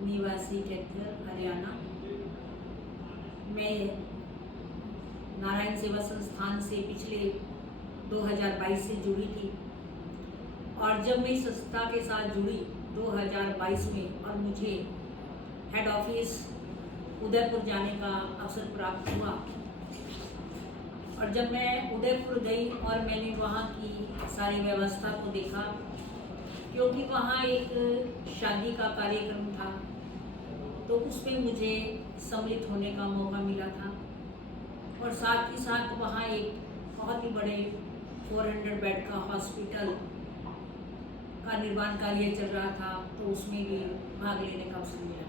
निवासी कैथल हरियाणा। मैं नारायण सेवा संस्थान से पिछले 2022 से जुड़ी थी और जब मैं इस संस्था के साथ जुड़ी 2022 में और मुझे हेड ऑफिस उदयपुर जाने का अवसर प्राप्त हुआ और जब मैं उदयपुर गई और मैंने वहाँ की सारी व्यवस्था को देखा, क्योंकि वहाँ एक शादी का कार्यक्रम था तो उसमें मुझे सम्मिलित होने का मौका मिला था और साथ ही साथ वहाँ एक बहुत ही बड़े 400 बेड का हॉस्पिटल का निर्माण कार्य चल रहा था तो उसमें भी भाग लेने का अवसर मिला।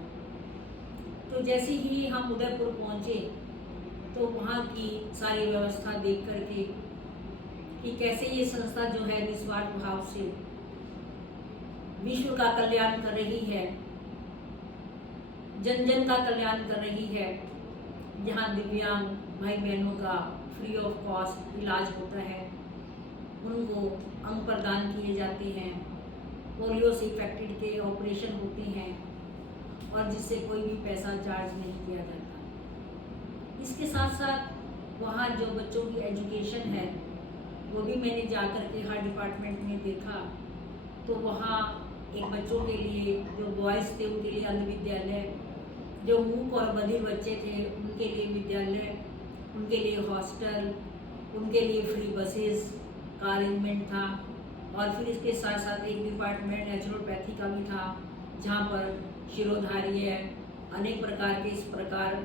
तो जैसे ही हम उदयपुर पहुँचे तो वहाँ की सारी व्यवस्था देख करके कि कैसे ये संस्था जो है निस्वार्थ भाव से विश्व का कल्याण कर रही है, जन जन का कल्याण कर रही है। यहाँ दिव्यांग भाई बहनों का फ्री ऑफ कॉस्ट इलाज होता है, उनको अंग प्रदान किए जाते हैं, पोलियो से इफेक्टेड के ऑपरेशन होते हैं और जिससे कोई भी पैसा चार्ज नहीं किया जाता। इसके साथ साथ वहाँ जो बच्चों की एजुकेशन है वो भी मैंने जाकर के हर डिपार्टमेंट में देखा। तो वहाँ एक बच्चों के लिए जो बॉयज़ थे उनके लिए अन्य विद्यालय, जो मूक और बधिर बच्चे थे उनके लिए विद्यालय, उनके लिए हॉस्टल, उनके लिए फ्री बसेस का अरेंजमेंट था। और फिर इसके साथ साथ एक डिपार्टमेंट नेचुरोपैथी का भी था जहाँ पर शिरोधार्य अनेक प्रकार के इस प्रकार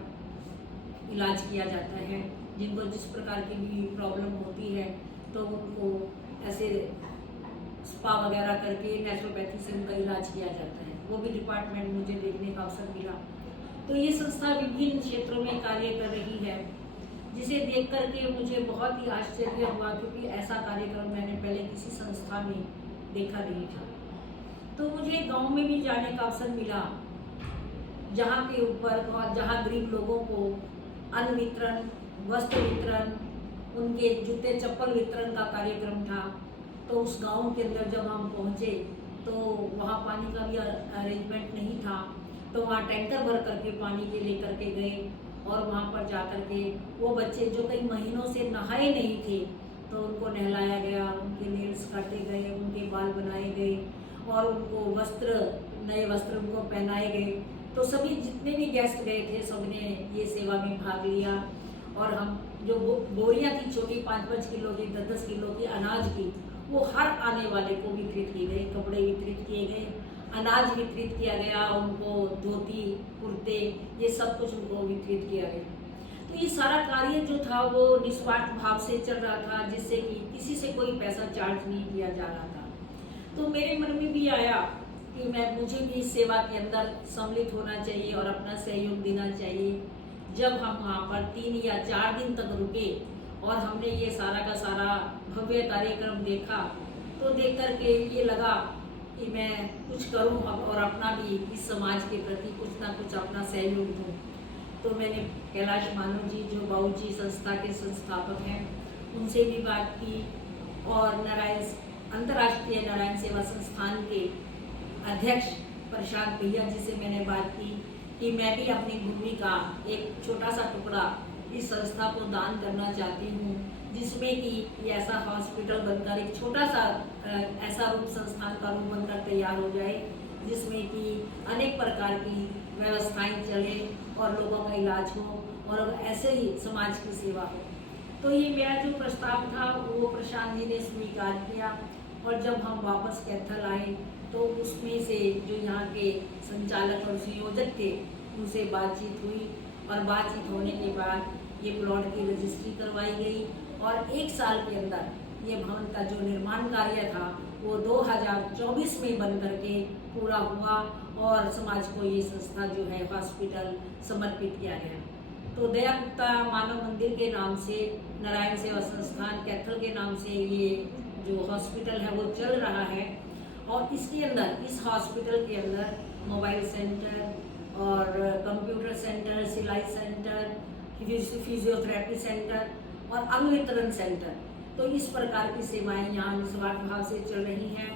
इलाज किया जाता है। जिनको जिस प्रकार की भी प्रॉब्लम होती है तो उनको ऐसे स्पा वगैरह करके नेचुरोपैथी से उनका इलाज किया जाता है। वो भी डिपार्टमेंट मुझे देखने का अवसर मिला। तो ये संस्था विभिन्न क्षेत्रों में कार्य कर रही है, जिसे देख करके मुझे बहुत ही आश्चर्य हुआ, क्योंकि ऐसा कार्यक्रम मैंने पहले किसी संस्था में देखा नहीं था। तो मुझे गांव में भी जाने का अवसर मिला, जहाँ के ऊपर जहाँ गरीब लोगों को अन्न वितरण, वस्त्र वितरण, उनके जूते चप्पल वितरण का कार्यक्रम था। तो उस गांव के अंदर जब हम पहुँचे तो वहाँ पानी का भी अरेंजमेंट नहीं था, तो वहाँ टैंकर भर करके पानी के लेकर के गए और वहाँ पर जा कर के वो बच्चे जो कई महीनों से नहाए नहीं थे तो उनको नहलाया गया, उनके नेल्स काटे गए, उनके बाल बनाए गए और उनको नए वस्त्र उनको पहनाए गए। तो सभी जितने भी गेस्ट गए थे सबने ये सेवा में भाग लिया और हम जो बोरियां थी छोटी 5-5 किलो की, 10-10 किलो की अनाज की, वो हर आने वाले को वितरित किए गए, कपड़े वितरित किए गए, अनाज वितरित किया गया, उनको धोती कुर्ते ये सब कुछ उनको वितरित किया गया। तो ये सारा कार्य जो था वो निस्वार्थ भाव से चल रहा था, जिससे कि किसी से कोई पैसा चार्ज नहीं किया जा रहा था। तो मेरे मन में भी आया कि मुझे भी इस सेवा के अंदर सम्मिलित होना चाहिए और अपना सहयोग देना चाहिए। जब हम वहाँ पर 3 या 4 दिन तक रुके और हमने ये सारा का सारा भव्य कार्यक्रम देखा तो देख कर के ये लगा कि मैं कुछ करूं और अपना भी इस समाज के प्रति कुछ ना कुछ अपना सहयोग दूं। तो मैंने कैलाश मानव जी जो बाबूजी संस्था के संस्थापक हैं उनसे भी बात की और अंतर्राष्ट्रीय नारायण सेवा संस्थान के अध्यक्ष प्रशांत भैया जी से मैंने बात की कि मैं भी अपनी भूमि का एक छोटा सा टुकड़ा इस संस्था को दान करना चाहती हूँ, जिसमें कि ऐसा हॉस्पिटल बनकर एक छोटा सा ऐसा रूप संस्थान का रूप बनकर तैयार हो जाए, जिसमें कि अनेक प्रकार की व्यवस्थाएं चले और लोगों का इलाज हो और ऐसे ही समाज की सेवा हो। तो ये मेरा जो प्रस्ताव था वो प्रशांत जी ने स्वीकार किया और जब हम वापस कैथल आए तो उसमें से जो यहाँ के संचालक और संयोजक थे उनसे बातचीत हुई और बातचीत होने के बाद ये प्लॉट की रजिस्ट्री करवाई गई और 1 साल के अंदर ये भवन का जो निर्माण कार्य था वो 2024 में बन करके पूरा हुआ और समाज को ये संस्था जो है हॉस्पिटल समर्पित किया गया। तो दया गुप्ता मानव मंदिर के नाम से नारायण सेवा संस्थान कैथल के नाम से ये जो हॉस्पिटल है वो चल रहा है और इसके अंदर इस हॉस्पिटल के अंदर मोबाइल सेंटर और कंप्यूटर सेंटर, सिलाई सेंटर, फिजियोथेरेपी सेंटर और अंग वितरण सेंटर, तो इस प्रकार की सेवाएं यहाँ निस्वार्थ भाव से चल रही हैं।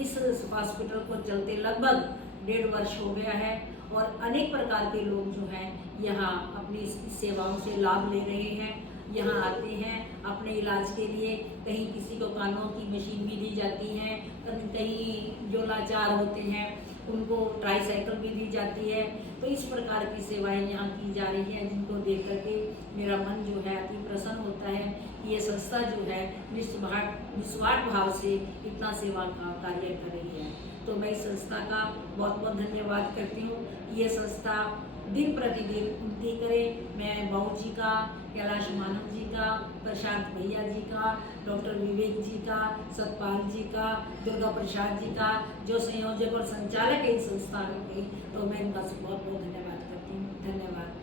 इस हॉस्पिटल को चलते लगभग 1.5 वर्ष हो गया है और अनेक प्रकार के लोग जो हैं यहाँ अपनी इस सेवाओं से लाभ ले रहे हैं। यहाँ आते हैं अपने इलाज के लिए। कहीं किसी को कानों की मशीन भी दी जाती है, कहीं जो लाचार होते हैं उनको ट्राईसाइकिल भी दी जाती है। तो इस प्रकार की सेवाएं यहाँ की जा रही हैं, जिनको देख करके मेरा मन जो है अति प्रसन्न होता है कि ये संस्था जो है निस्वार्थ भाव से इतना सेवा का कार्य कर रही है। तो मैं इस संस्था का बहुत बहुत धन्यवाद करती हूँ। ये संस्था दिन प्रतिदिन उन्नति करे। मैं बहू जी का, कैलाश मानव जी का, प्रशांत भैया जी का, डॉक्टर विवेक जी का, सतपाल जी का, दुर्गा प्रसाद जी का, जो संयोजक और संचालक है इस संस्था के, तो मैं इनका बहुत बहुत धन्यवाद करती हूँ। धन्यवाद।